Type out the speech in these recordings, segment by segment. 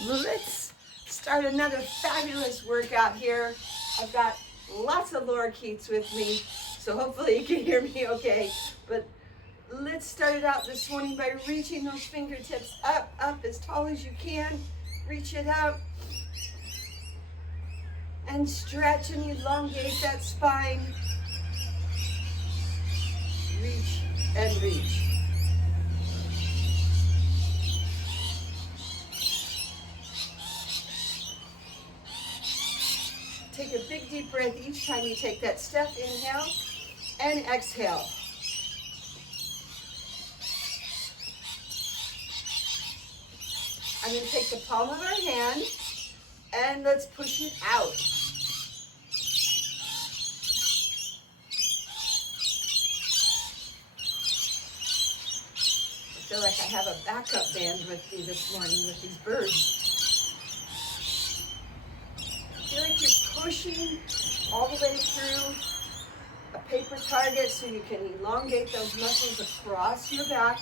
Let's start another fabulous workout here. I've got lots of lorikeets with me, so hopefully you can hear me okay. But let's start it out this morning by reaching those fingertips up as tall as you can. Reach it up and stretch and elongate that spine. Reach and reach. Take a big deep breath each time you take that step. Inhale and exhale. I'm going to take the palm of our hand and let's push it out. I feel like I have a backup band with me this morning with these birds. Feel like you're pushing all the way through a paper target so you can elongate those muscles across your back.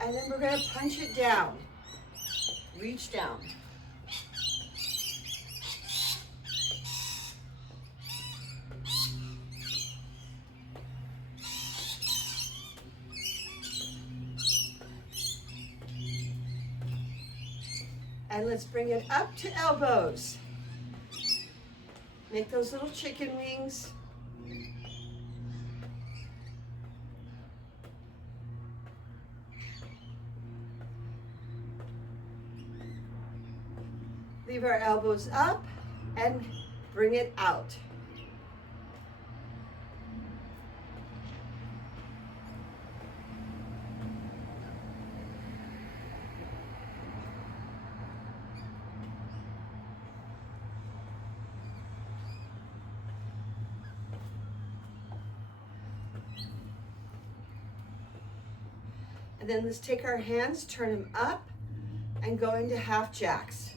And then we're going to punch it down. Reach down. And let's bring it up to elbows. Make those little chicken wings. Leave our elbows up and bring it out. And then let's take our hands, turn them up, and go into half jacks.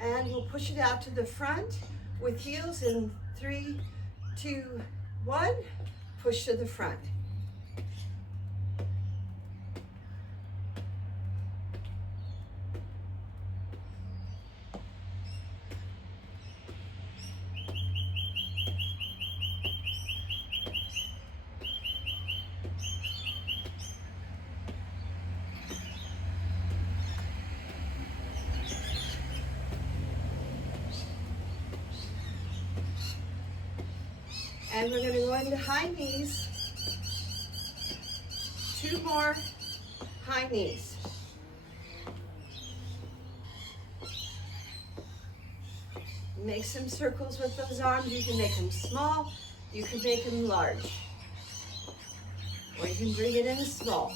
And we'll push it out to the front with heels in 3, 2, 1. Push to the front. And we're going to go into high knees. 2 more high knees. Make some circles with those arms. You can make them small, you can make them large, or you can bring it in small.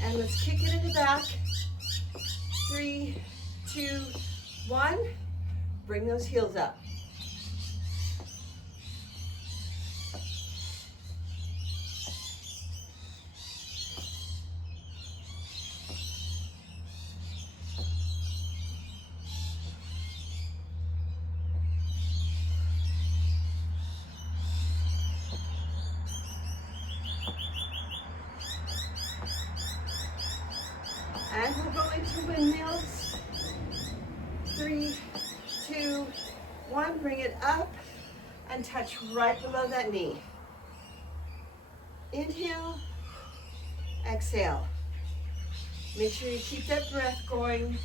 And let's kick it in the back. 3, 2, 1. Bring those heels up. And we'll go into windmills. 3, 2, 1. Bring it up and touch right below that knee. Inhale, exhale. Make sure you keep that breath going.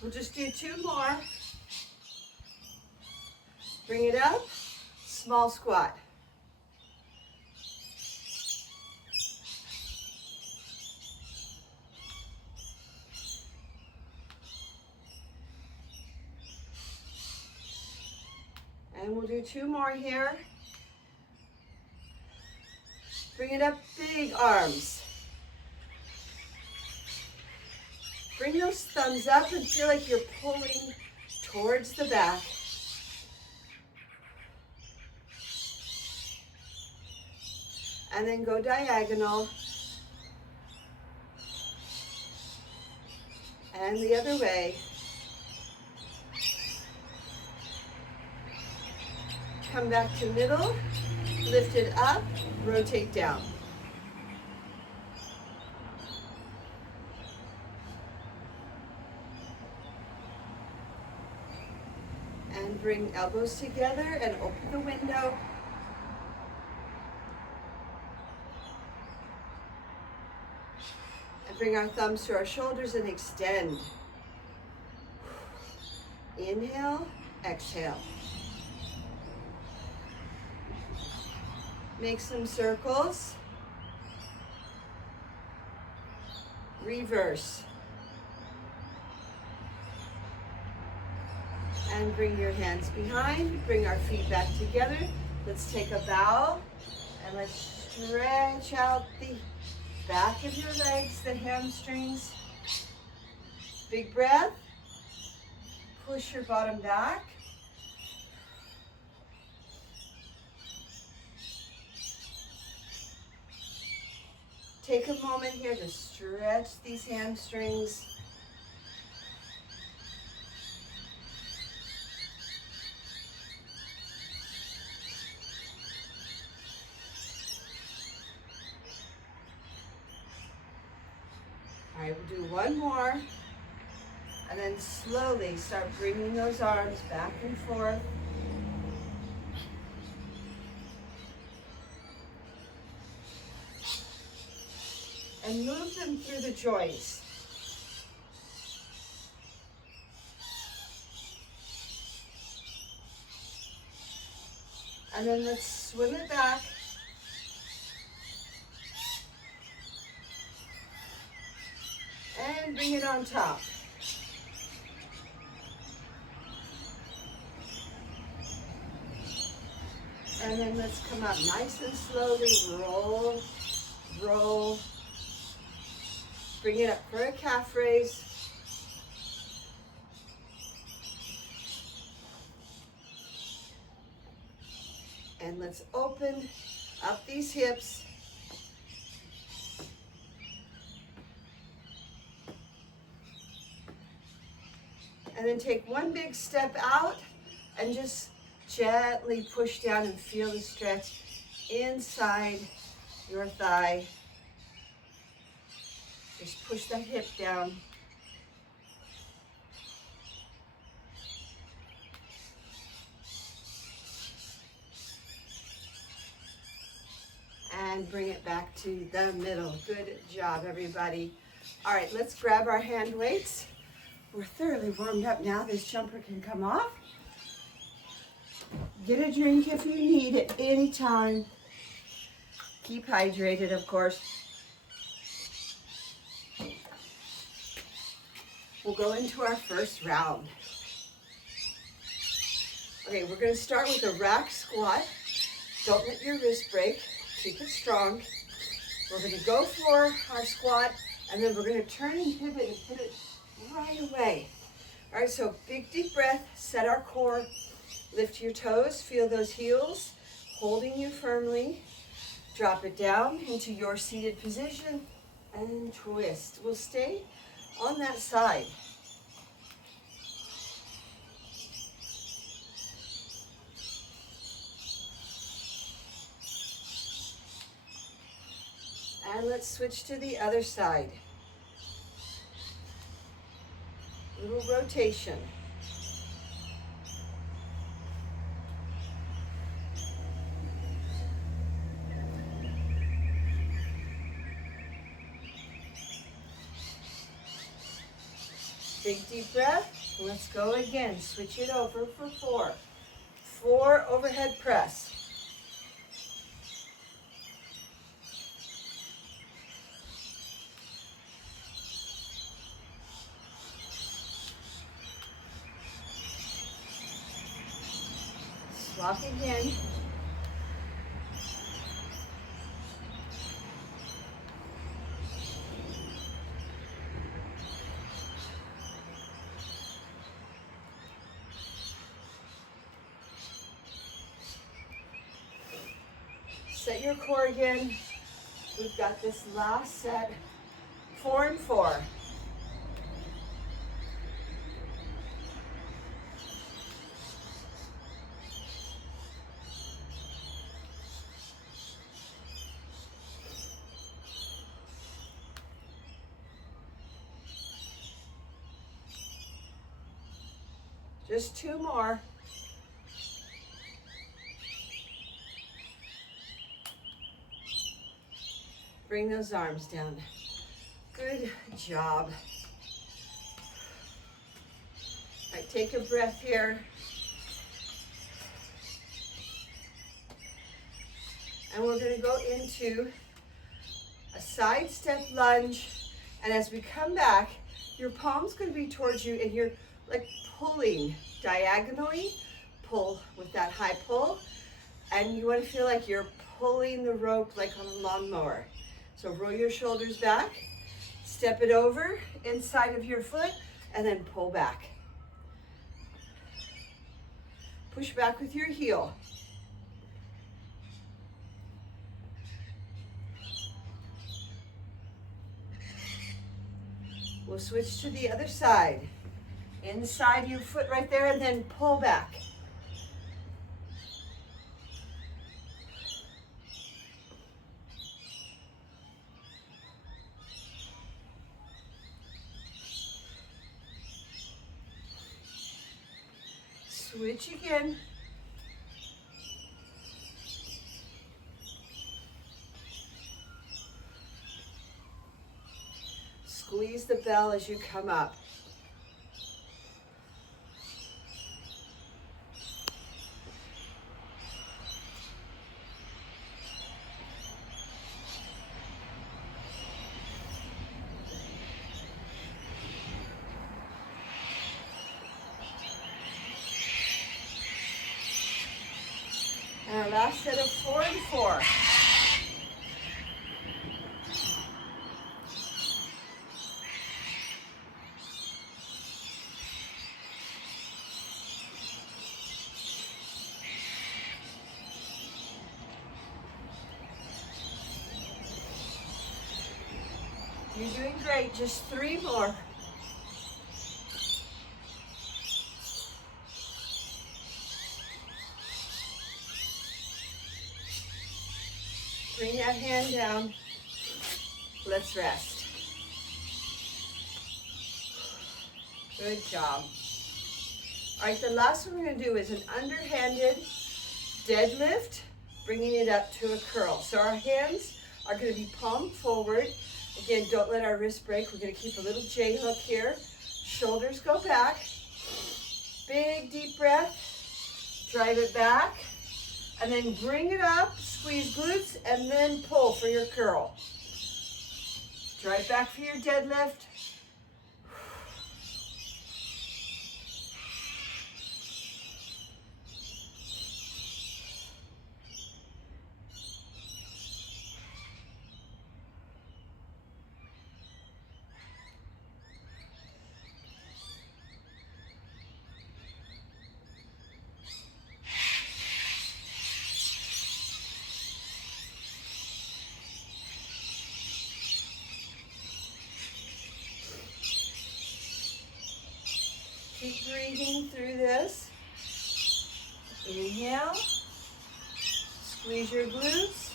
We'll just do 2 more. Bring it up, small squat. And we'll do 2 more here. Bring it up, big arms. Bring those thumbs up and feel like you're pulling towards the back. And then go diagonal. And the other way. Come back to middle, lift it up, rotate down. And bring elbows together and open the window. And bring our thumbs to our shoulders and extend. Inhale, exhale. Make some circles. Reverse. And bring your hands behind. Bring our feet back together. Let's take a bow. And let's stretch out the back of your legs, the hamstrings. Big breath. Push your bottom back. Take a moment here to stretch these hamstrings. All right, we'll do 1 more. And then slowly start bringing those arms back and forth. And move them through the joints. And then let's swim it back. And bring it on top. And then let's come up nice and slowly. Roll, roll. Bring it up for a calf raise. And let's open up these hips. And then take 1 big step out and just gently push down and feel the stretch inside your thigh. Just push that hip down. And bring it back to the middle. Good job, everybody. All right, let's grab our hand weights. We're thoroughly warmed up now. This jumper can come off. Get a drink if you need at any time. Keep hydrated, of course. We'll go into our first round. Okay, we're going to start with a rack squat. Don't let your wrist break. Keep it strong. We're going to go for our squat, and then we're going to turn and pivot and put it right away. All right, so big deep breath. Set our core. Lift your toes. Feel those heels holding you firmly. Drop it down into your seated position and twist. We'll stay on that side. And let's switch to the other side. Little rotation. Big deep breath. Let's go again. Switch it over for 4. 4 overhead press. Swap again. Set your core again. We've got this last set, 4 and 4. Just 2 more. Bring those arms down. Good job. All right, take a breath here. And we're going to go into a side step lunge. And as we come back, your palm's going to be towards you and you're like pulling diagonally. Pull with that high pull. And you want to feel like you're pulling the rope like on a lawnmower. So roll your shoulders back, step it over inside of your foot, and then pull back. Push back with your heel. We'll switch to the other side. Inside your foot right there, and then pull back. Switch again. Squeeze the bell as you come up. And our last set of 4 and 4. You're doing great. Just 3 more. Bring that hand down. Let's rest. Good job. All right, the last one we're going to do is an underhanded deadlift, bringing it up to a curl. So our hands are going to be palm forward. Again, don't let our wrist break. We're going to keep a little J hook here. Shoulders go back. Big deep breath. Drive it back. And then bring it up, squeeze glutes, and then pull for your curl. Drive back for your deadlift. Keep breathing through this. Inhale. Squeeze your glutes.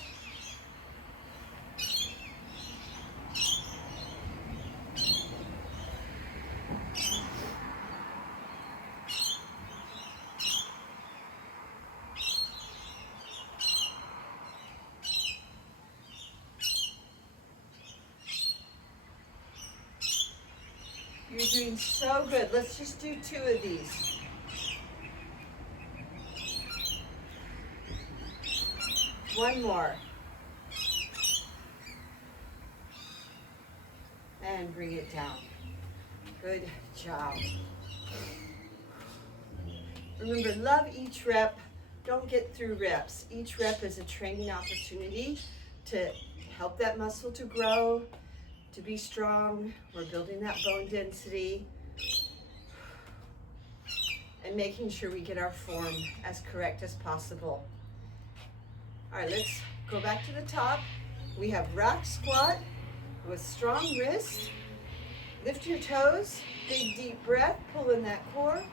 You're doing so good. Let's just do 2 of these. One more. And bring it down. Good job. Remember, love each rep. Don't get through reps. Each rep is a training opportunity to help that muscle to grow, to be strong. We're building that bone density and making sure we get our form as correct as possible. All right, let's go back to the top. We have rack squat with strong wrist. Lift your toes, big deep breath, pull in that core,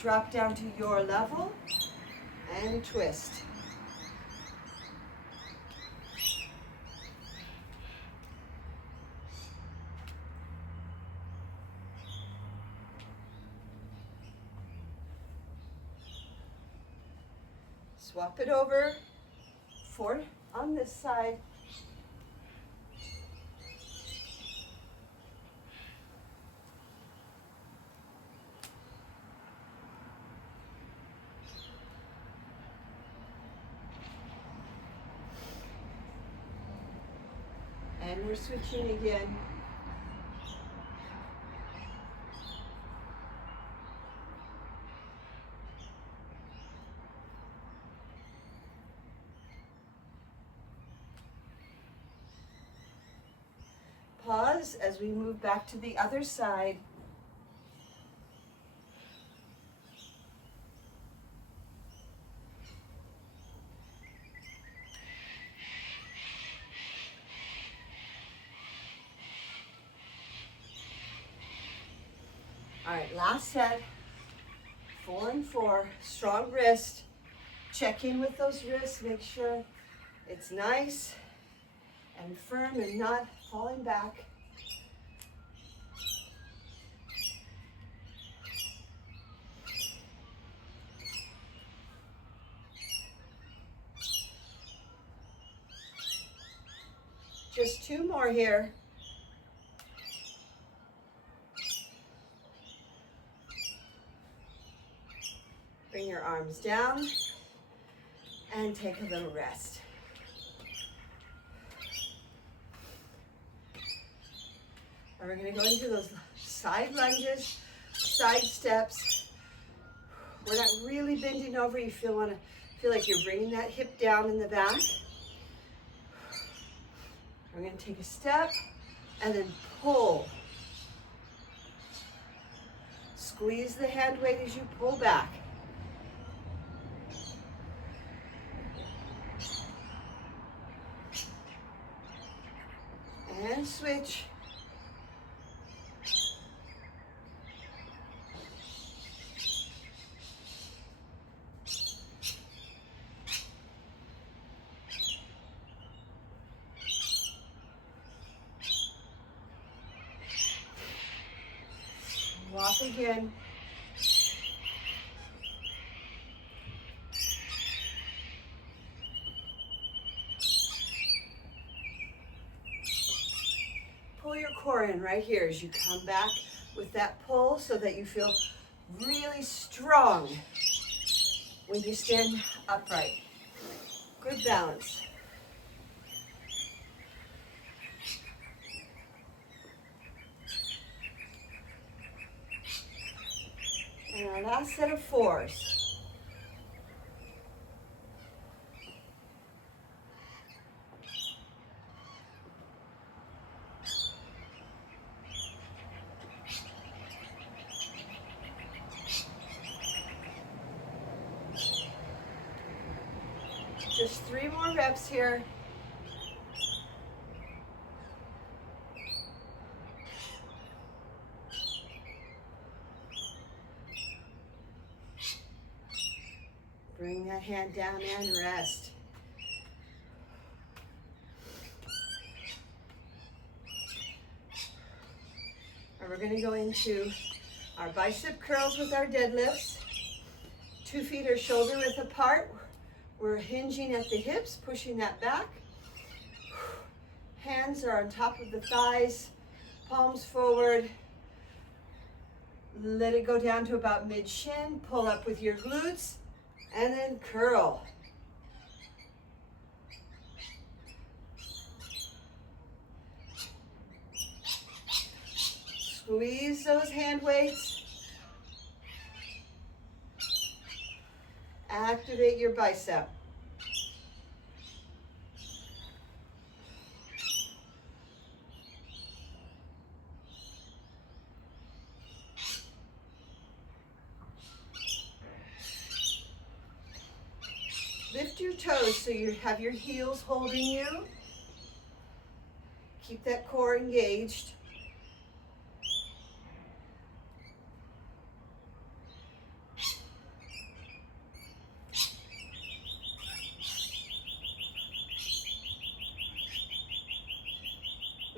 drop down to your level, and twist. Swap it over, 4 on this side. And we're switching again. Pause as we move back to the other side. All right, last set, 4 and 4, strong wrist. Check in with those wrists, make sure it's nice and firm and not falling back. Just 2 more here. Bring your arms down and take a little rest. And we're going to go into those side lunges, side steps. We're not really bending over. You feel like you're bringing that hip down in the back. We're going to take a step and then pull. Squeeze the hand weight as you pull back. And switch. Walk again. Pull your core in right here as you come back with that pull so that you feel really strong when you stand upright. Good balance. And our last set of 4s. Just 3 more reps here. Bring that hand down and rest. And we're going to go into our bicep curls with our deadlifts. 2 feet are shoulder width apart. We're hinging at the hips, pushing that back. Hands are on top of the thighs, palms forward. Let it go down to about mid-shin. Pull up with your glutes and then curl. Squeeze those hand weights. Activate your bicep. Lift your toes so you have your heels holding you. Keep that core engaged.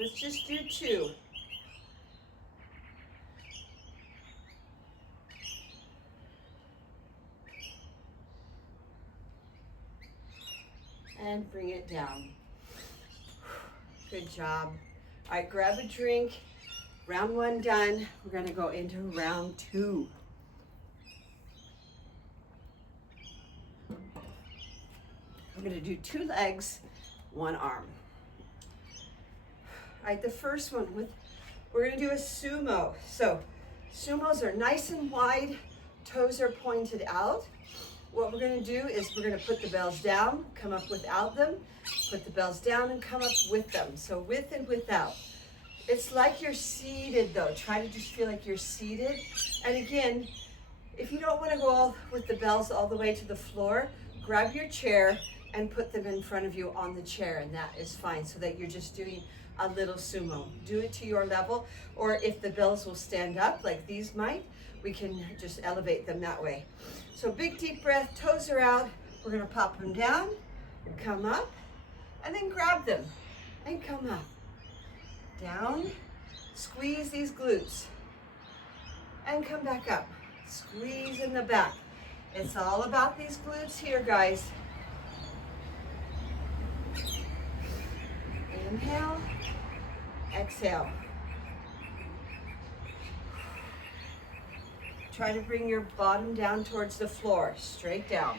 Let's just do 2. And bring it down. Good job. All right, grab a drink. Round 1 done. We're gonna go into round 2. We're gonna do 2 legs, 1 arm. All right, the first one, we're gonna do a sumo. So sumos are nice and wide, toes are pointed out. What we're gonna do is we're gonna put the bells down, come up without them, put the bells down and come up with them. So with and without. It's like you're seated though. Try to just feel like you're seated. And again, if you don't wanna go all with the bells all the way to the floor, grab your chair and put them in front of you on the chair, and that is fine, so that you're just doing a little sumo. Do it to your level, or if the bells will stand up like these might, we can just elevate them that way. So big deep breath, toes are out. We're gonna pop them down, come up, and then grab them and come up. Down, squeeze these glutes, and come back up. Squeeze in the back. It's all about these glutes here, guys. Inhale, exhale. Try to bring your bottom down towards the floor, straight down.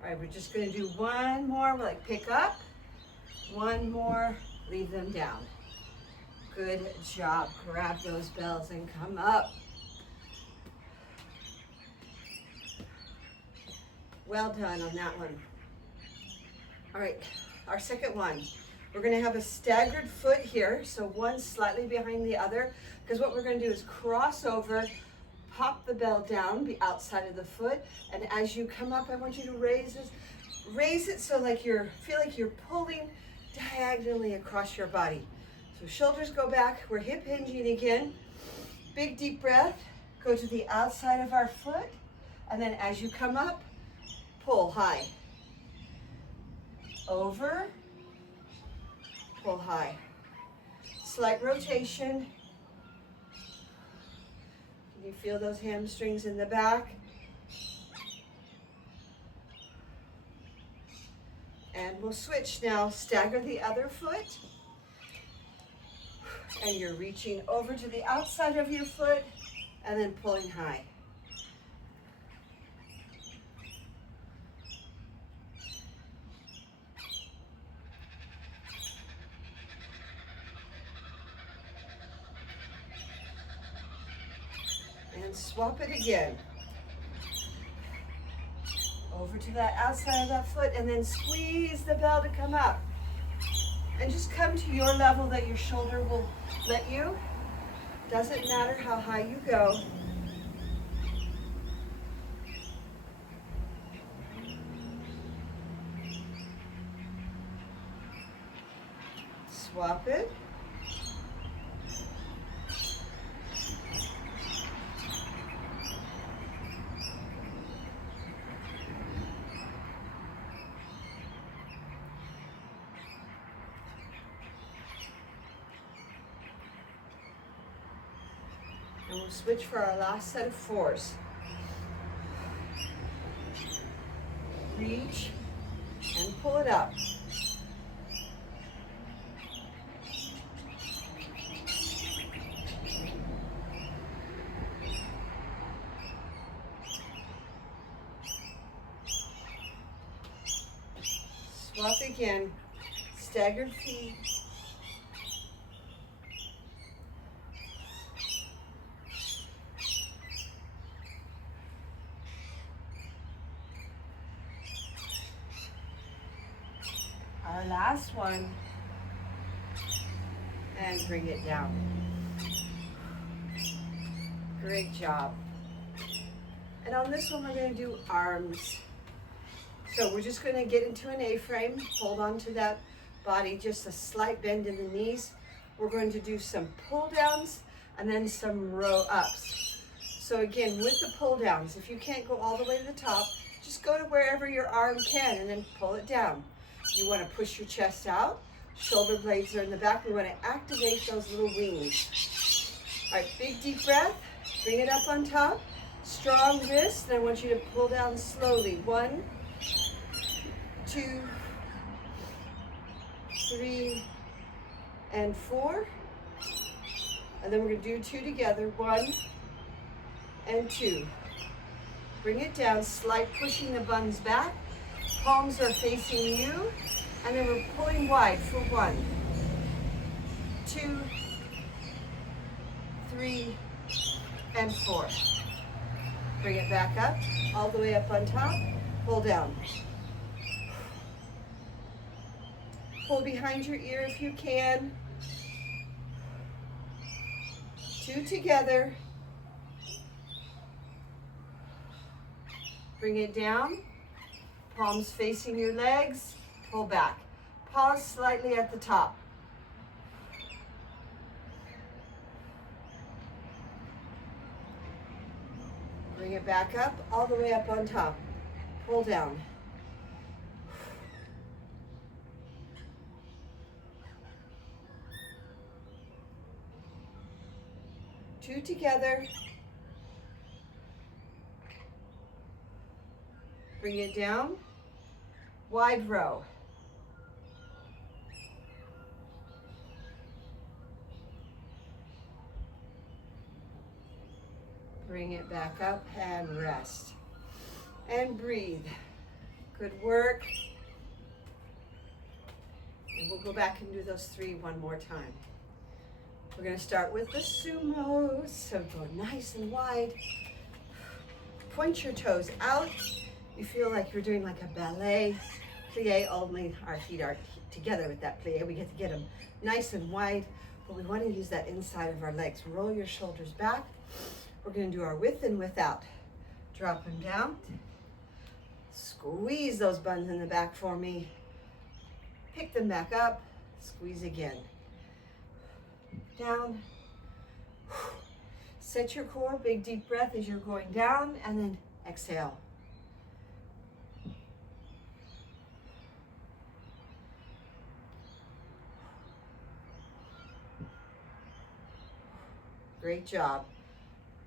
All right, we're just gonna do 1 more, like pick up. 1 more, leave them down. Good job. Grab those bells and come up. Well done on that one. All right, our second one. We're gonna have a staggered foot here, so one slightly behind the other, because what we're gonna do is cross over, pop the bell down, the outside of the foot, and as you come up, I want you to raise it so like feel like you're pulling diagonally across your body. So shoulders go back, we're hip hinging again. Big deep breath, go to the outside of our foot, and then as you come up, pull high. Over, pull high. Slight rotation. Can you feel those hamstrings in the back? And we'll switch now. Stagger the other foot. And you're reaching over to the outside of your foot and then pulling high. And swap it again. Over to that outside of that foot and then squeeze the bell to come up. And just come to your level that your shoulder will let you. Doesn't matter how high you go. Swap it. We'll switch for our last set of 4s. Reach and pull it up. Swap again, staggered feet. Our last one, and bring it down. Great job. And on this one, we're going to do arms. So we're just going to get into an A-frame, hold on to that body, just a slight bend in the knees. We're going to do some pull downs and then some row ups. So again, with the pull downs, if you can't go all the way to the top, just go to wherever your arm can and then pull it down. You want to push your chest out, shoulder blades are in the back. We want to activate those little wings. All right, big deep breath, bring it up on top, strong wrist, and I want you to pull down slowly. 1, 2, 3, and 4. And then we're going to do 2 together. 1 and 2. Bring it down, slight pushing the buns back. Palms are facing you. And then we're pulling wide for 1, 2, 3, and 4. Bring it back up, all the way up on top. Pull down. Pull behind your ear if you can. 2 together. Bring it down. Palms facing your legs. Pull back. Pause slightly at the top. Bring it back up, all the way up on top. Pull down. Two together. Bring it down. Wide row. Bring it back up and rest. And breathe. Good work. And we'll go back and do those 3 one more time. We're going to start with the sumos. So go nice and wide. Point your toes out. You feel like you're doing like a ballet plie, only our feet are together with that plie. We get to get them nice and wide, but we want to use that inside of our legs. Roll your shoulders back. We're going to do our with and without. Drop them down. Squeeze those buns in the back for me. Pick them back up. Squeeze again. Down. Set your core. Big deep breath as you're going down, and then exhale. Great job.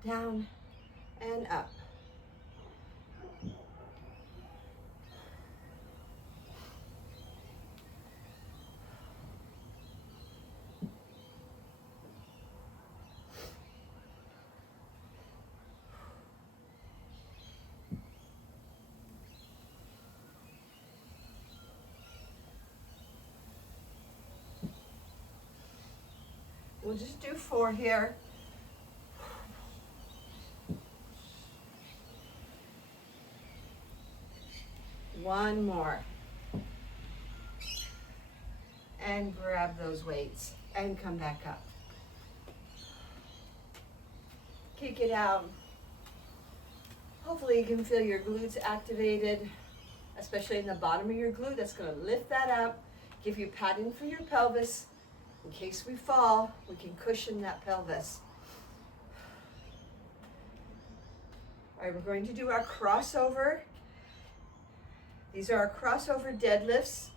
Down and up. We'll just do 4 here. One more. And grab those weights and come back up. Kick it out. Hopefully you can feel your glutes activated, especially in the bottom of your glute. That's going to lift that up, give you padding for your pelvis. In case we fall, we can cushion that pelvis. All right, we're going to do our crossover. These are our crossover deadlifts.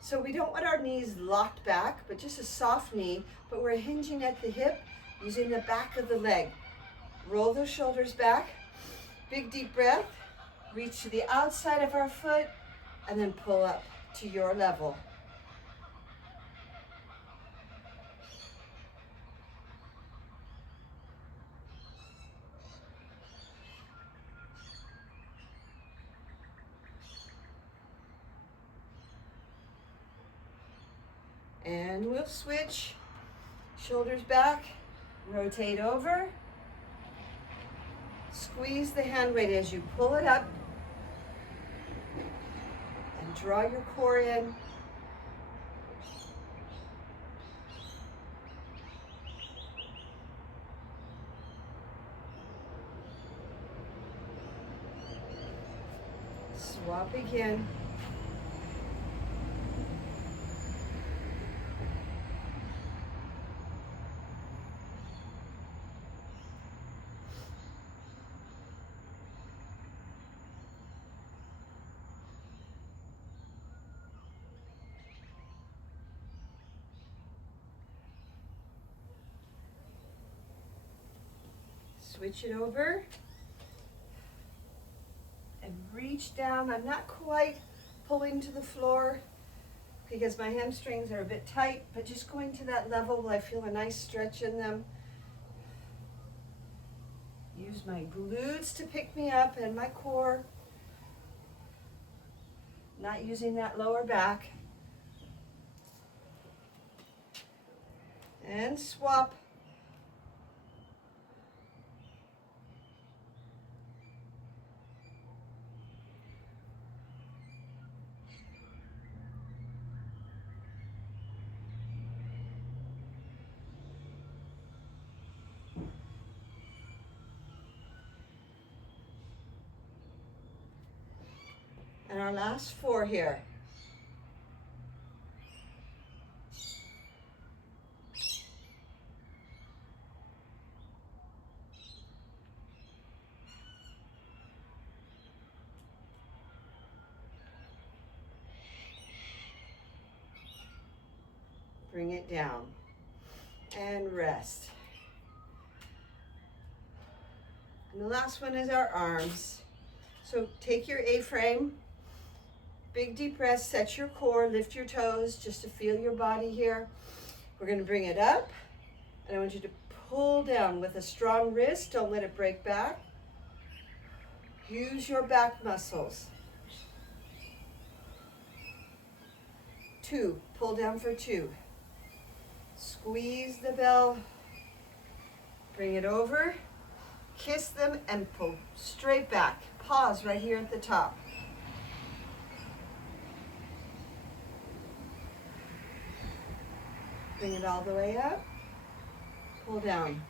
So we don't want our knees locked back, but just a soft knee, but we're hinging at the hip using the back of the leg. Roll those shoulders back. Big deep breath. Reach to the outside of our foot and then pull up to your level. And we'll switch. Shoulders back, rotate over. Squeeze the hand weight as you pull it up. And draw your core in. Swap again. Switch it over and reach down. I'm not quite pulling to the floor because my hamstrings are a bit tight, but just going to that level where I feel a nice stretch in them. Use my glutes to pick me up and my core. Not using that lower back. And swap. And our last 4 here. Bring it down and rest. And the last one is our arms. So take your A-frame, big deep breath, set your core, lift your toes just to feel your body here. We're going to bring it up, and I want you to pull down with a strong wrist. Don't let it break back. Use your back muscles. 2, pull down for 2. Squeeze the bell, bring it over, kiss them and pull straight back. Pause right here at the top. Bring it all the way up, pull down.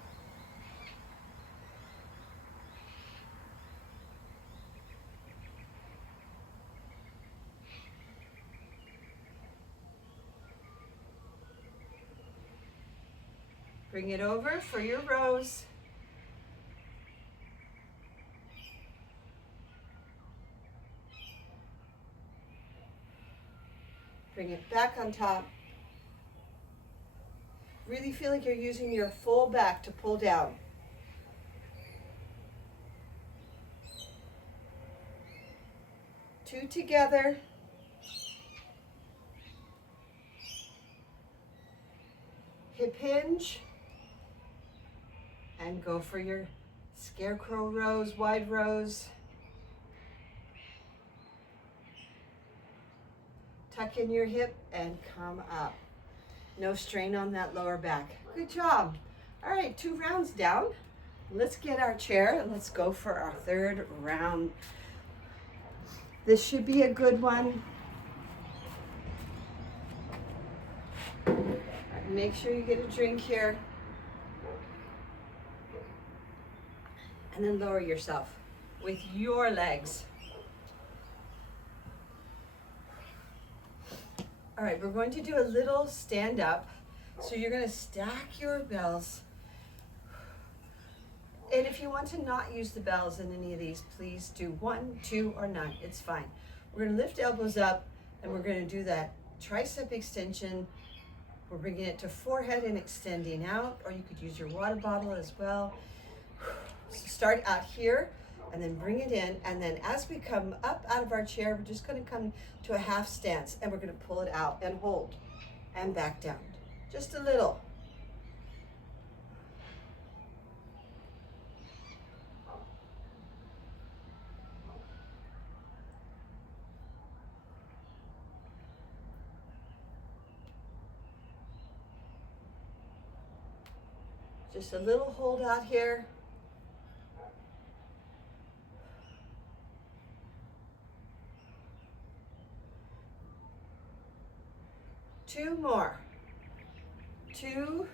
Bring it over for your rows. Bring it back on top. Really feel like you're using your full back to pull down. Two together. Hip hinge. And go for your scarecrow rows, wide rows. Tuck in your hip and come up. No strain on that lower back. Good job. All right, 2 rounds down. Let's get our chair and let's go for our 3rd round. This should be a good one. All right, make sure you get a drink here. And then lower yourself with your legs. All right, we're going to do a little stand up. So you're going to stack your bells. And if you want to not use the bells in any of these, please do 1, 2, or none. It's fine. We're going to lift elbows up and we're going to do that tricep extension. We're bringing it to forehead and extending out, or you could use your water bottle as well. start out here and then bring it in. And then as we come up out of our chair, we're just going to come to a half stance and we're going to pull it out and hold and back down. Just a little. Just a little hold out here. Two more. 2,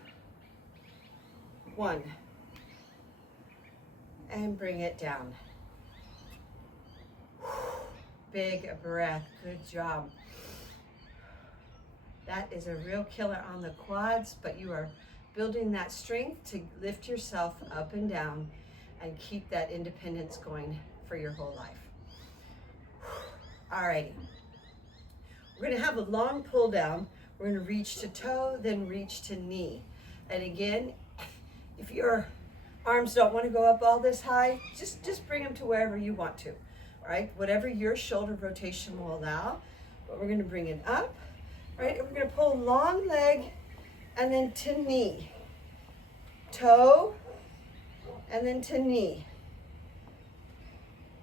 1. And bring it down. Big breath. Good job. That is a real killer on the quads, but you are building that strength to lift yourself up and down and keep that independence going for your whole life. Alrighty. We're going to have a long pull down. We're going to reach to toe, then reach to knee. And again, if your arms don't want to go up all this high, just bring them to wherever you want to. All right, whatever your shoulder rotation will allow. But we're going to bring it up. All right, and we're going to pull long leg and then to knee. Toe and then to knee.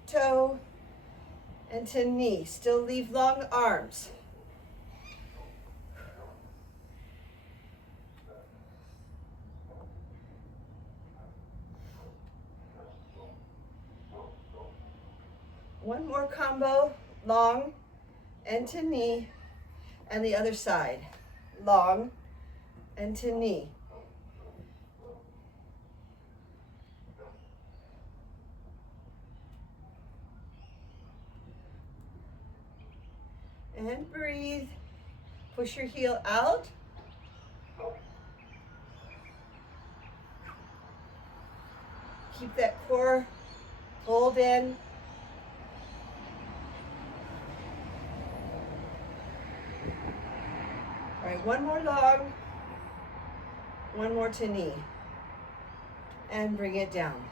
Toe and to knee. Still leave long arms. One more combo, long and to knee, and the other side, long and to knee. And breathe. Push your heel out. Keep that core pulled in. All right, one more long, one more to knee, and bring it down.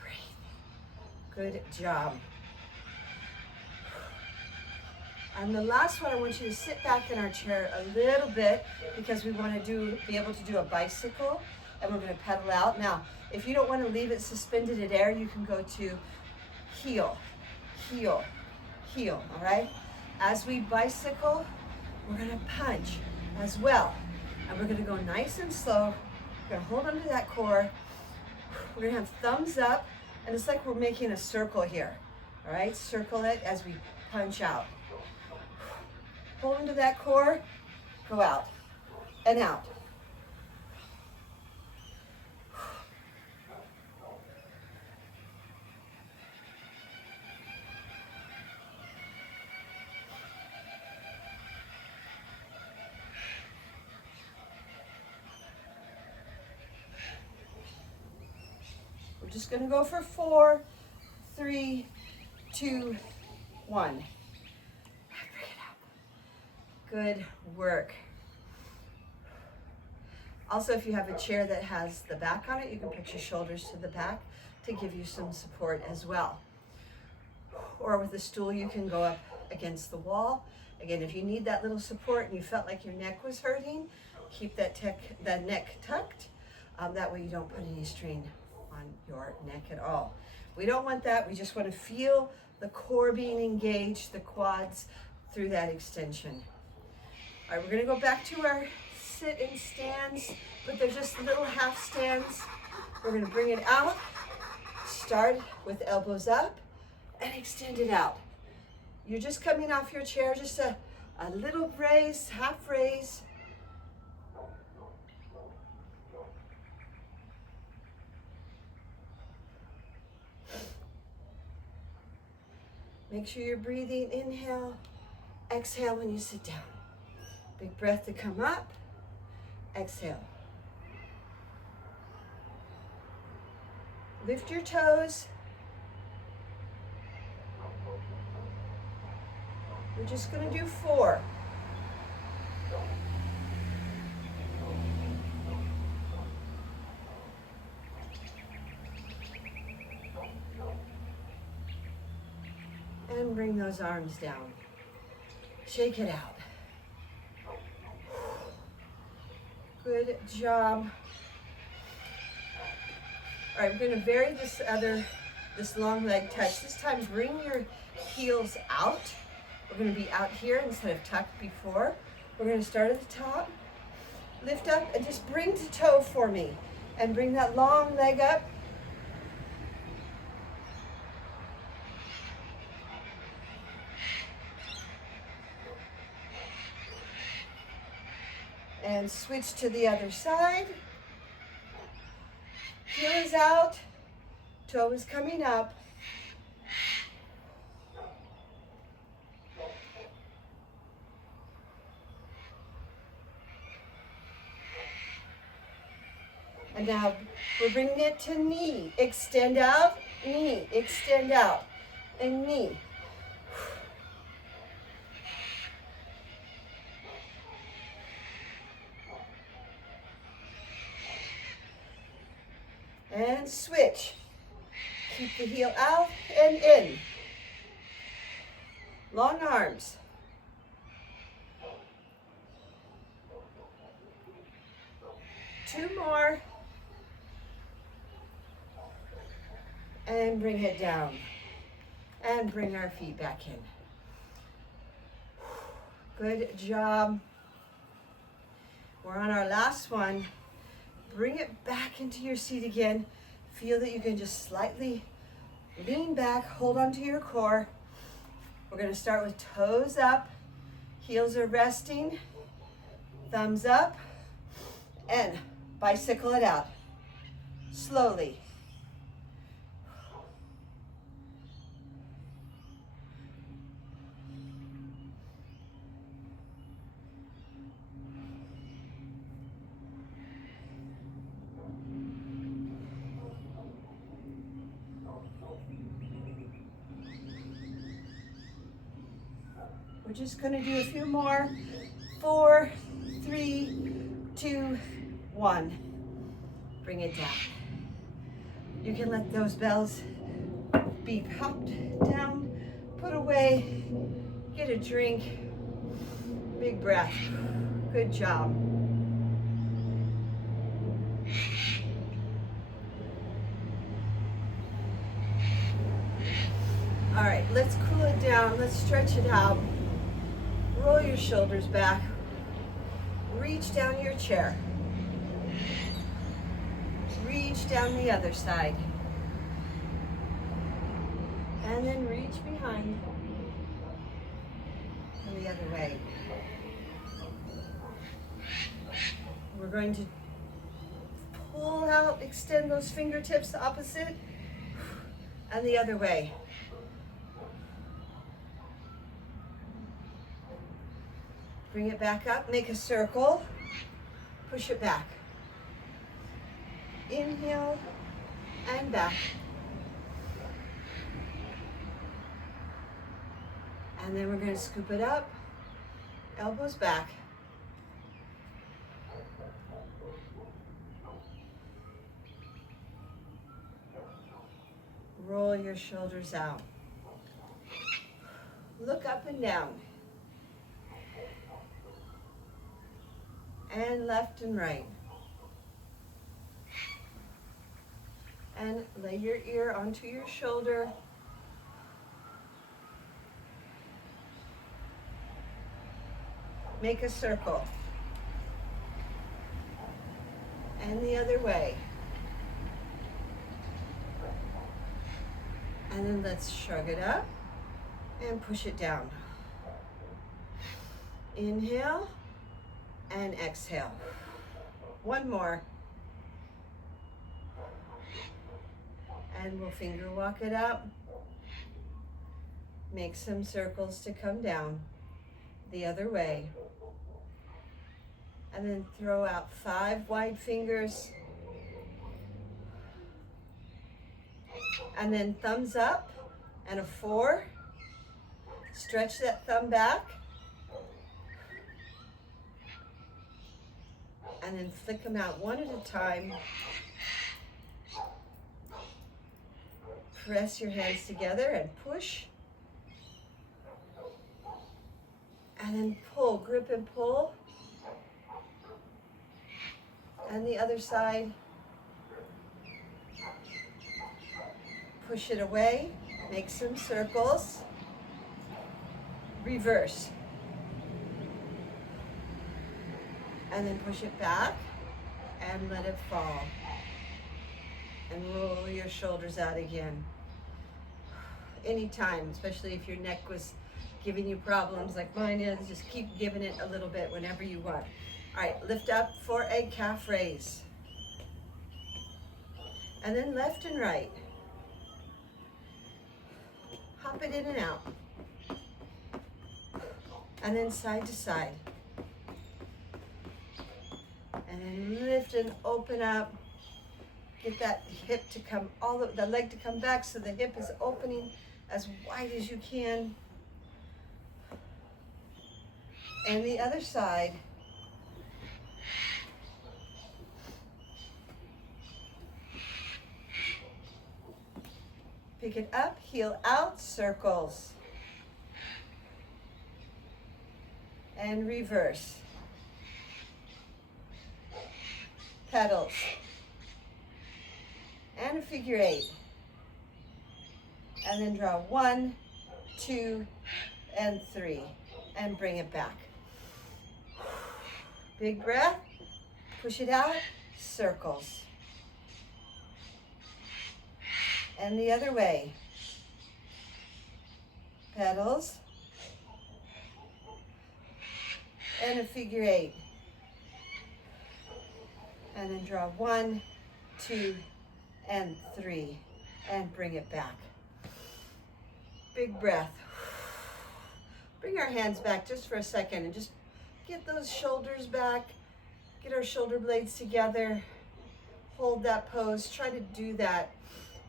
Breathe. Good job. And the last one, I want you to sit back in our chair a little bit because we want to be able to do a bicycle, and we're going to pedal out. Now, if you don't want to leave it suspended in air, you can go to heel, heel, heel, all right? As we bicycle, we're going to punch as well. And we're going to go nice and slow. We're going to hold onto that core. We're going to have thumbs up. And it's like we're making a circle here. All right, circle it as we punch out. Hold onto that core. Go out and out. We're just going to go for 4, 3, 2, 1. Bring it up. Good work. Also, if you have a chair that has the back on it, you can put your shoulders to the back to give you some support as well. Or with a stool, you can go up against the wall. Again, if you need that little support and you felt like your neck was hurting, keep that neck tucked. That way you don't put any strain on your neck at all. We don't want that. We just want to feel the core being engaged, the quads through that extension. All right, we're going to go back to our sit and stands, but they're just little half stands. We're going to bring it out, start with elbows up, and extend it out. You're just coming off your chair, just a little raise, half raise. Make sure you're breathing. Inhale, exhale when you sit down. Big breath to come up, exhale. Lift your toes. We're just going to do 4. bring those arms down. Shake it out. Good job. All right, we're going to vary this long leg touch. This time, bring your heels out. We're going to be out here instead of tucked before. We're going to start at the top. Lift up and just bring to toe for me. And bring that long leg up. And switch to the other side. Heel is out, toe is coming up. And now we're bringing it to knee. Extend out, knee, extend out, and knee. And switch. Keep the heel out and in. Long arms. Two more. And bring it down. And bring our feet back in. Good job. We're on our last one. Bring it back into your seat again. Feel that you can just slightly lean back, hold onto your core. We're going to start with toes up, heels are resting, thumbs up, and bicycle it out. Slowly. We're just going to do a few more. 4, 3, 2, 1. Bring it down. You can let those bells be popped down, put away, get a drink. Big breath. Good job. All right, let's cool it down. Let's stretch it out. Roll your shoulders back. Reach down your chair. Reach down the other side. And then reach behind. And the other way. We're going to pull out, extend those fingertips opposite. And the other way. Bring it back up, make a circle, push it back. Inhale and back. And then we're going to scoop it up, elbows back. Roll your shoulders out. Look up and down. And left and right. And lay your ear onto your shoulder. Make a circle. And the other way. And then let's shrug it up and push it down. Inhale. And exhale. One more. And we'll finger walk it up. Make some circles to come down the other way. And then throw out 5 wide fingers. And then thumbs up and a 4. Stretch that thumb back. And then flick them out one at a time. Press your hands together and push. And then pull, grip and pull. And the other side. Push it away, make some circles. Reverse. And then push it back and let it fall. And roll your shoulders out again. Anytime, especially if your neck was giving you problems like mine is, just keep giving it a little bit whenever you want. All right, lift up for a calf raise. And then left and right. Hop it in and out. And then side to side. And then lift and open up. Get that hip to come, the leg to come back so the hip is opening as wide as you can. And the other side. Pick it up, heel out, circles. And reverse. Pedals. And a figure eight. And then draw 1, 2, and 3. And bring it back. Big breath. Push it out, circles. And the other way. Pedals. And a figure eight. And then draw 1, 2, and 3. And bring it back. Big breath. Bring our hands back just for a second and just get those shoulders back. Get our shoulder blades together. Hold that pose. Try to do that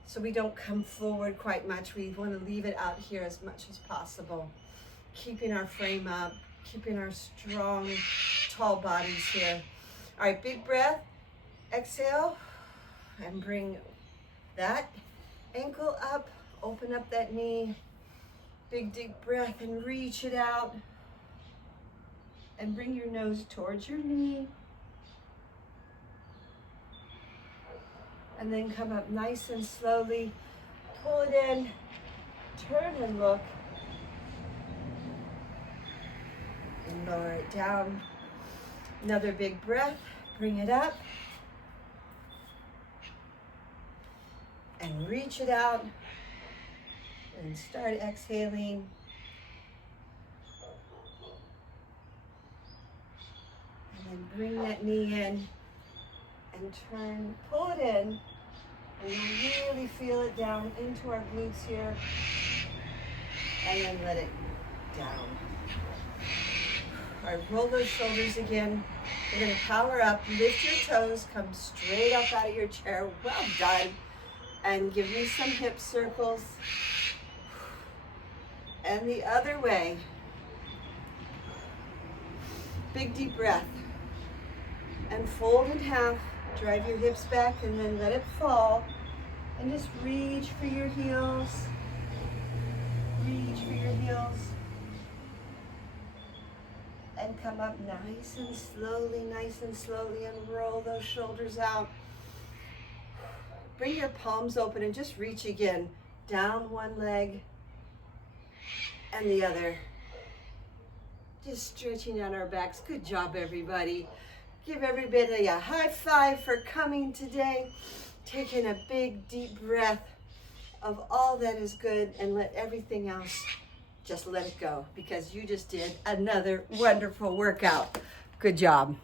so we don't come forward quite much. We want to leave it out here as much as possible. Keeping our frame up, keeping our strong, tall bodies here. All right, big breath. Exhale and bring that ankle up. Open up that knee. Big deep breath and reach it out. And bring your nose towards your knee. And then come up nice and slowly. Pull it in. Turn and look. And lower it down. Another big breath. Bring it up. And reach it out. And start exhaling. And then bring that knee in. And turn, pull it in. And really feel it down into our glutes here. And then let it down. All right, roll those shoulders again. We're gonna power up, lift your toes, come straight up out of your chair. Well done. And give me some hip circles. And the other way. Big deep breath. And fold in half. Drive your hips back and then let it fall. And just reach for your heels. Reach for your heels. And come up nice and slowly, and roll those shoulders out. Bring your palms open and just reach again. Down one leg and the other. Just stretching out our backs. Good job, everybody. Give everybody a high five for coming today. Taking a big, deep breath of all that is good and let everything else, just let it go because you just did another wonderful workout. Good job.